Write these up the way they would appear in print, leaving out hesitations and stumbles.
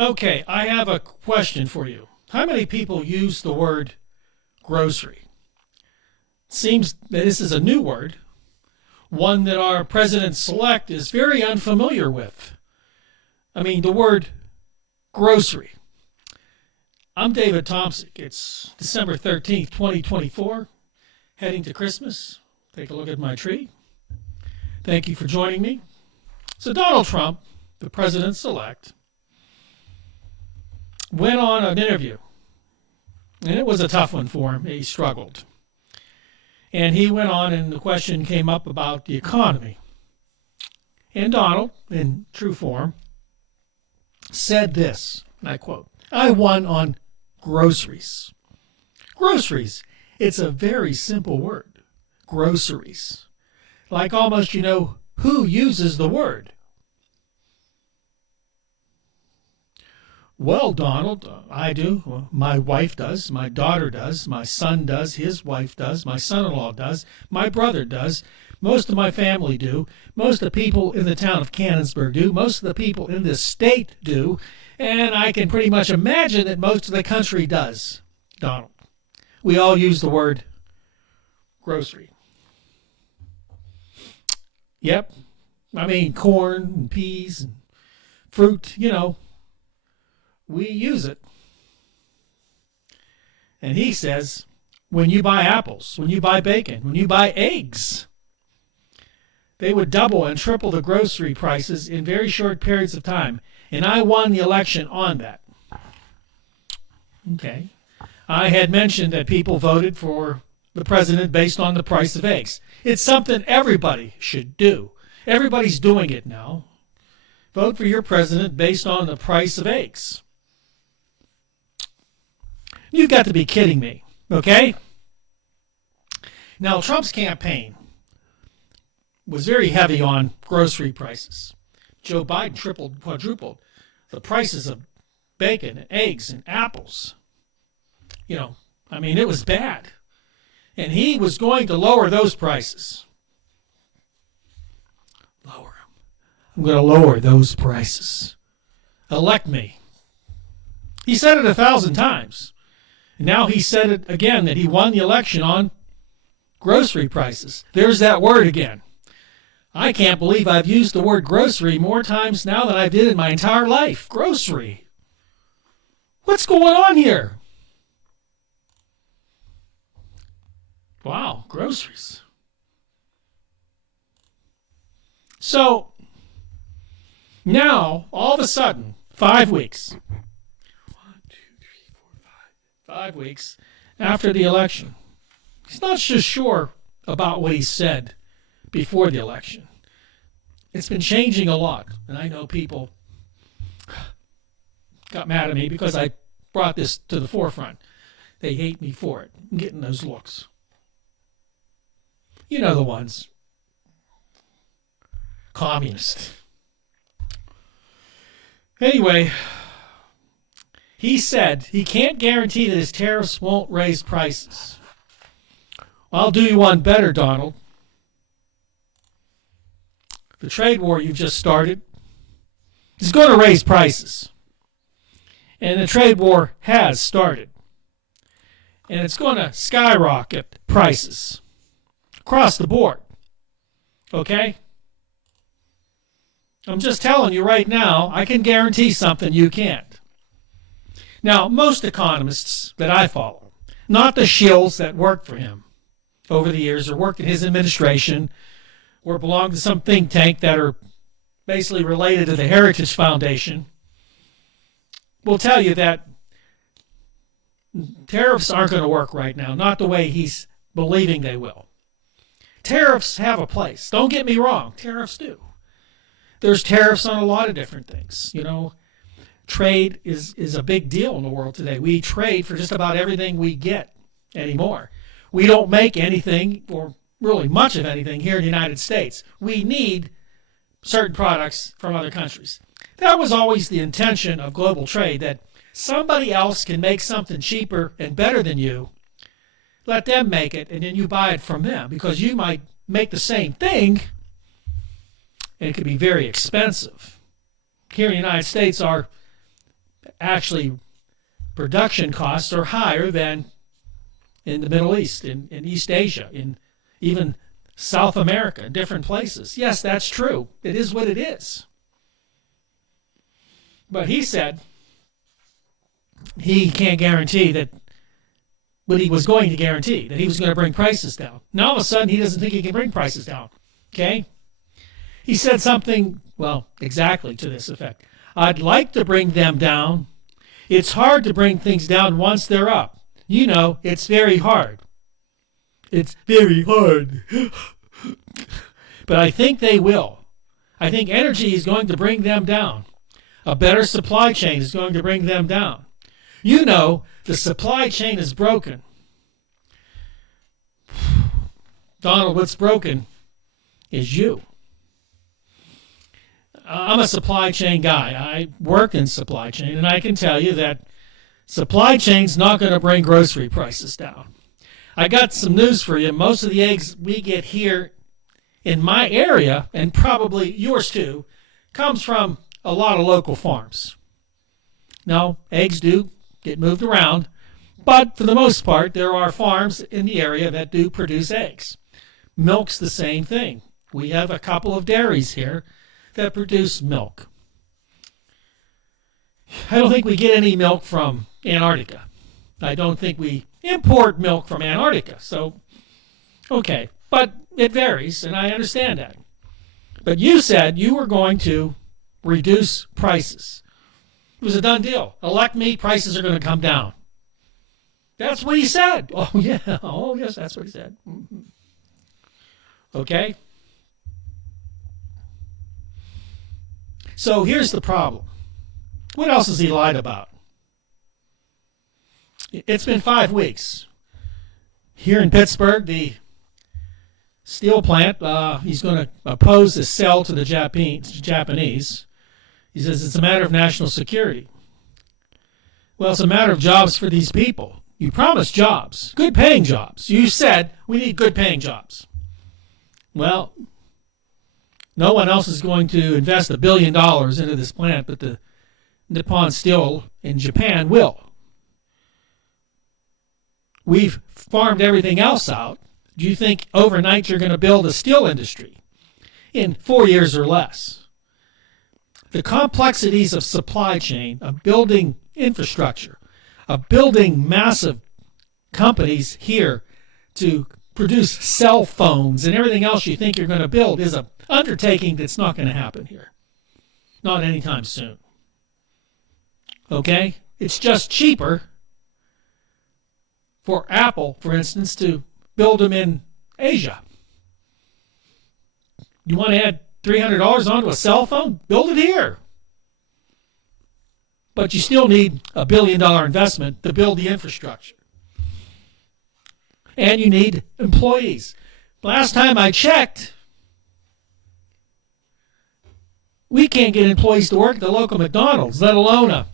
Okay, I have a question for you. How many people use the word grocery? Seems that this is a new word, one that our president-select is very unfamiliar with. I mean, the word grocery. I'm David Thompson. It's December 13th, 2024, heading to Christmas. Take a look at my tree. Thank you for joining me. So Donald Trump, the president-select, went on an interview, and it was a tough one for him. He struggled. And he went on, and the question came up about the economy. And Donald, in true form, said this, and I quote, "I won on groceries." Groceries. It's a very simple word. Groceries. Like almost you know who uses the word. Well, Donald, I do. Well, my wife does. My daughter does. My son does. His wife does. My son-in-law does. My brother does. Most of my family do. Most of the people in the town of Cannonsburg do. Most of the people in this state do. And I can pretty much imagine that most of the country does, Donald. We all use the word grocery. Yep. I mean, corn and peas and fruit, we use it. And he says, when you buy apples, when you buy bacon, when you buy eggs, they would double and triple the grocery prices in very short periods of time. And I won the election on that. Okay. I had mentioned that people voted for the president based on the price of eggs. It's something everybody should do. Everybody's doing it now. Vote for your president based on the price of eggs. You've got to be kidding me, okay? Now, Trump's campaign was very heavy on grocery prices. Joe Biden tripled, quadrupled the prices of bacon and eggs and apples. It was bad. And he was going to lower those prices. Lower them. I'm going to lower those prices. Elect me. He said it 1,000 times. And now he said it again, that he won the election on grocery prices. There's that word again. I can't believe I've used the word grocery more times now than I did in my entire life. Grocery. What's going on here? Wow, groceries. So, now, all of a sudden, 5 weeks. 1, 2, 3, 4, 5 weeks after the election. He's not just sure about what he said before the election. It's been changing a lot. And I know people got mad at me because I brought this to the forefront. They hate me for it. I'm getting those looks. You know the ones. Communist. Anyway, he said he can't guarantee that his tariffs won't raise prices. I'll do you one better, Donald. The trade war you've just started is going to raise prices. And the trade war has started. And it's going to skyrocket prices across the board. Okay? I'm just telling you right now, I can guarantee something you can't. Now, most economists that I follow, not the shills that worked for him over the years or worked in his administration or belong to some think tank that are basically related to the Heritage Foundation, will tell you that tariffs aren't going to work right now, not the way he's believing they will. Tariffs have a place. Don't get me wrong, tariffs do. There's tariffs on a lot of different things. Trade is a big deal in the world today. We trade for just about everything we get anymore. We don't make anything, or really much of anything, here in the United States. We need certain products from other countries. That was always the intention of global trade, that somebody else can make something cheaper and better than you. Let them make it, and then you buy it from them, because you might make the same thing, and it could be very expensive. Here in the United States, our actually production costs are higher than in the Middle East, in East Asia, in even South America, in different places. Yes, that's true. It is what it is. But he said he can't guarantee that, but he was going to guarantee that he was going to bring prices down. Now all of a sudden he doesn't think he can bring prices down. Okay? He said something, well, exactly to this effect. I'd like to bring them down. It's hard to bring things down once they're up. You know, it's very hard. It's very hard. But I think they will. I think energy is going to bring them down. A better supply chain is going to bring them down. You know, the supply chain is broken. Donald, what's broken is you. I'm a supply chain guy. I work in supply chain, and I can tell you that supply chain's not going to bring grocery prices down. I got some news for you. Most of the eggs we get here in my area, and probably yours too, comes from a lot of local farms. Now, eggs do get moved around, but for the most part, there are farms in the area that do produce eggs. Milk's the same thing. We have a couple of dairies here that produce milk. I don't think we get any milk from Antarctica. I don't think we import milk from Antarctica. So, okay, but it varies, and I understand that. But you said you were going to reduce prices. It was a done deal. Elect me, prices are going to come down. That's what he said. Oh, yeah. Oh, yes, that's what he said. Mm-hmm. Okay? So here's the problem. What else has he lied about? It's been 5 weeks. Here in Pittsburgh, the steel plant, he's going to oppose the sale to the Japanese. He says it's a matter of national security. Well, it's a matter of jobs for these people. You promised jobs, good paying jobs. You said we need good paying jobs. Well, no one else is going to invest $1 billion into this plant, but the Nippon Steel in Japan will. We've farmed everything else out. Do you think overnight you're going to build a steel industry in 4 years or less? The complexities of supply chain, of building infrastructure, of building massive companies here to produce cell phones and everything else you think you're going to build is an undertaking that's not going to happen here. Not anytime soon. Okay? It's just cheaper for Apple, for instance, to build them in Asia. You want to add $300 onto a cell phone? Build it here. But you still need $1 billion investment to build the infrastructure. And you need employees. Last time I checked, we can't get employees to work at the local McDonald's, let alone a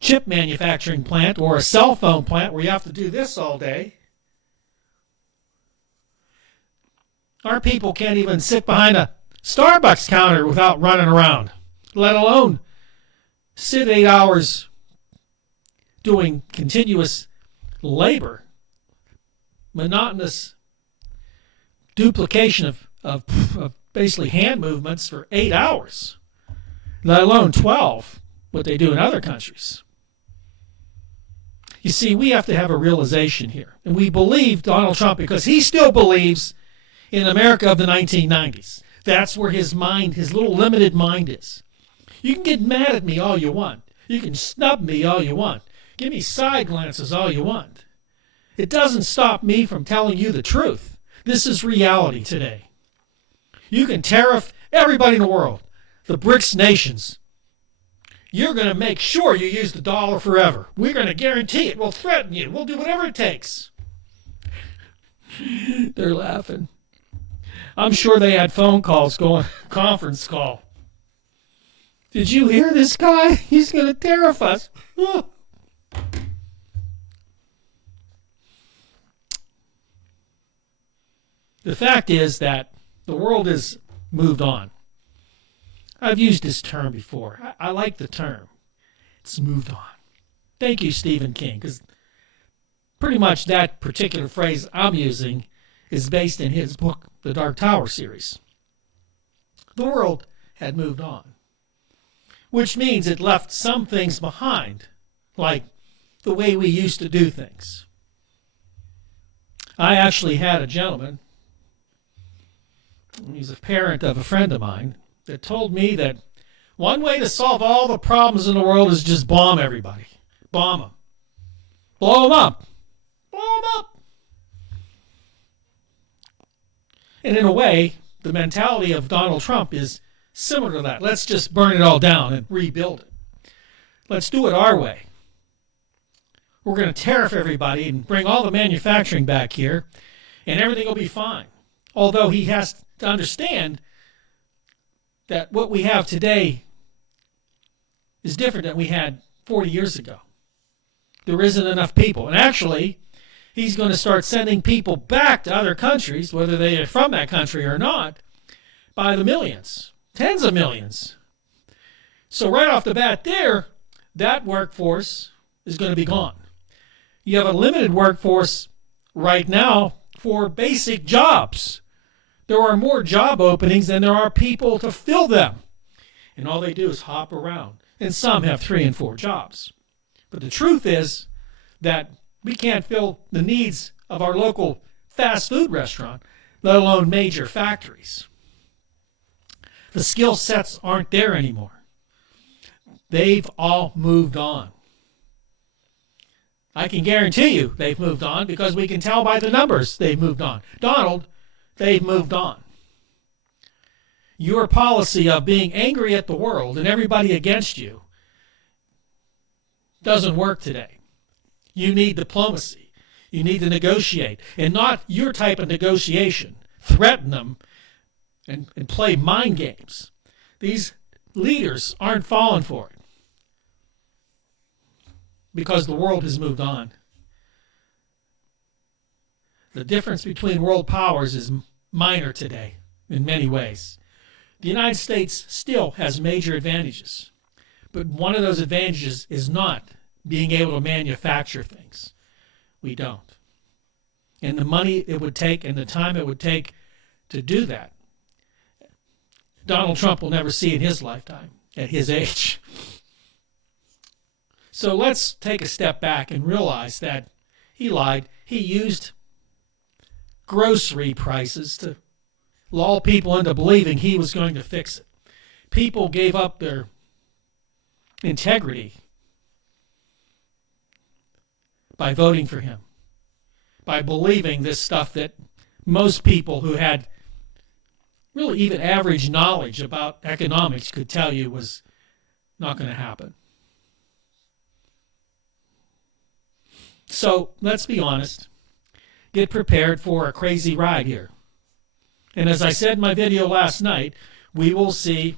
chip manufacturing plant or a cell phone plant where you have to do this all day. Our people can't even sit behind a Starbucks counter without running around, let alone sit 8 hours doing continuous labor, monotonous duplication of basically hand movements for 8 hours, let alone 12, what they do in other countries. You see, we have to have a realization here. And we believe Donald Trump because he still believes in America of the 1990s. That's where his mind, his little limited mind is. You can get mad at me all you want. You can snub me all you want. Give me side glances all you want. It doesn't stop me from telling you the truth. This is reality today. You can tariff everybody in the world, the BRICS nations. You're going to make sure you use the dollar forever. We're going to guarantee it. We'll threaten you. We'll do whatever it takes. They're laughing. I'm sure they had phone calls going, conference call. Did you hear this guy? He's going to tariff us. The fact is that the world has moved on. I've used this term before. I like the term. It's moved on. Thank you, Stephen King, because pretty much that particular phrase I'm using is based in his book, The Dark Tower series. The world had moved on, which means it left some things behind, like the way we used to do things. I actually had a gentleman, he's a parent of a friend of mine, that told me that one way to solve all the problems in the world is just bomb everybody. Bomb them. Blow them up. Blow them up. And in a way, the mentality of Donald Trump is similar to that. Let's just burn it all down and rebuild it. Let's do it our way. We're going to tariff everybody and bring all the manufacturing back here, and everything will be fine. Although he has to understand that what we have today is different than we had 40 years ago. There isn't enough people. And actually, he's going to start sending people back to other countries, whether they are from that country or not, by the millions, tens of millions. So right off the bat there, that workforce is going to be gone. You have a limited workforce right now for basic jobs. There are more job openings than there are people to fill them. And all they do is hop around. And some have 3 and 4 jobs. But the truth is that we can't fill the needs of our local fast food restaurant, let alone major factories. The skill sets aren't there anymore. They've all moved on. I can guarantee you they've moved on because we can tell by the numbers they've moved on. Donald, they've moved on. Your policy of being angry at the world and everybody against you doesn't work today. You need diplomacy. You need to negotiate, and not your type of negotiation. Threaten them and play mind games. These leaders aren't falling for it because the world has moved on. The difference between world powers is minor today in many ways. The United States still has major advantages, but one of those advantages is not being able to manufacture things. We don't. And the money it would take and the time it would take to do that, Donald Trump will never see in his lifetime at his age. So let's take a step back and realize that he lied. He used grocery prices to lull people into believing he was going to fix it. People gave up their integrity by voting for him, by believing this stuff that most people who had really even average knowledge about economics could tell you was not going to happen. So let's be honest. Get prepared for a crazy ride here. And as I said in my video last night, we will see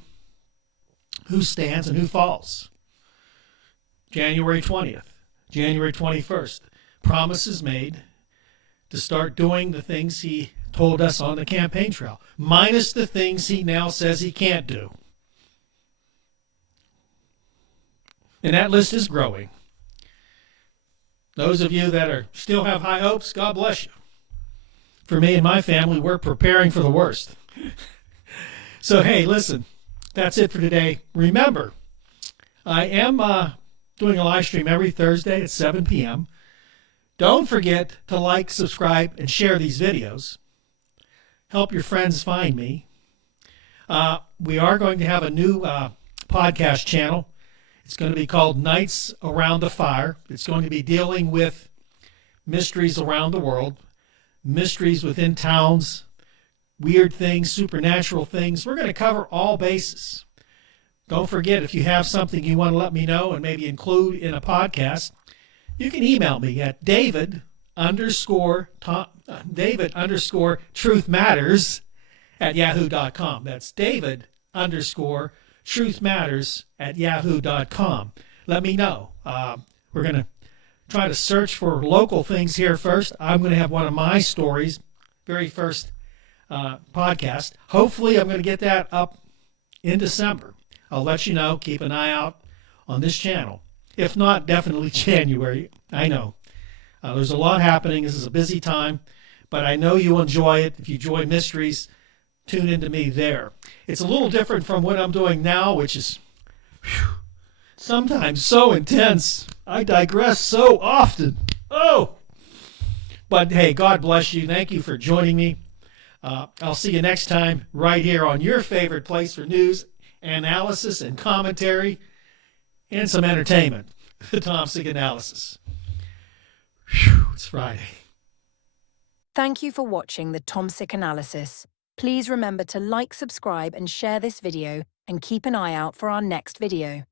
who stands and who falls. January 20th, January 21st, promises made to start doing the things he told us on the campaign trail, minus the things he now says he can't do. And that list is growing. Those of you that still have high hopes, God bless you. For me and my family, we're preparing for the worst. So, hey, listen, that's it for today. Remember, I am doing a live stream every Thursday at 7 p.m. Don't forget to like, subscribe, and share these videos. Help your friends find me. We are going to have a new podcast channel. It's going to be called Nights Around the Fire. It's going to be dealing with mysteries around the world, mysteries within towns, weird things, supernatural things. We're going to cover all bases. Don't forget, if you have something you want to let me know and maybe include in a podcast, you can email me at David_truthmatters@yahoo.com. That's David_truthmatters@yahoo.com. Let me know. We're going to try to search for local things here first. I'm going to have one of my stories, very first podcast. Hopefully, I'm going to get that up in December. I'll let you know. Keep an eye out on this channel. If not, definitely January. I know. There's a lot happening. This is a busy time, but I know you enjoy it. If you enjoy mysteries, tune into me there. It's a little different from what I'm doing now, which is sometimes so intense. I digress so often. Oh! But hey, God bless you. Thank you for joining me. I'll see you next time right here on your favorite place for news, analysis, and commentary, and some entertainment. The Tom Sig Analysis. Whew, it's Friday. Thank you for watching the Tom Sick Analysis. Please remember to like, subscribe, and share this video, and keep an eye out for our next video.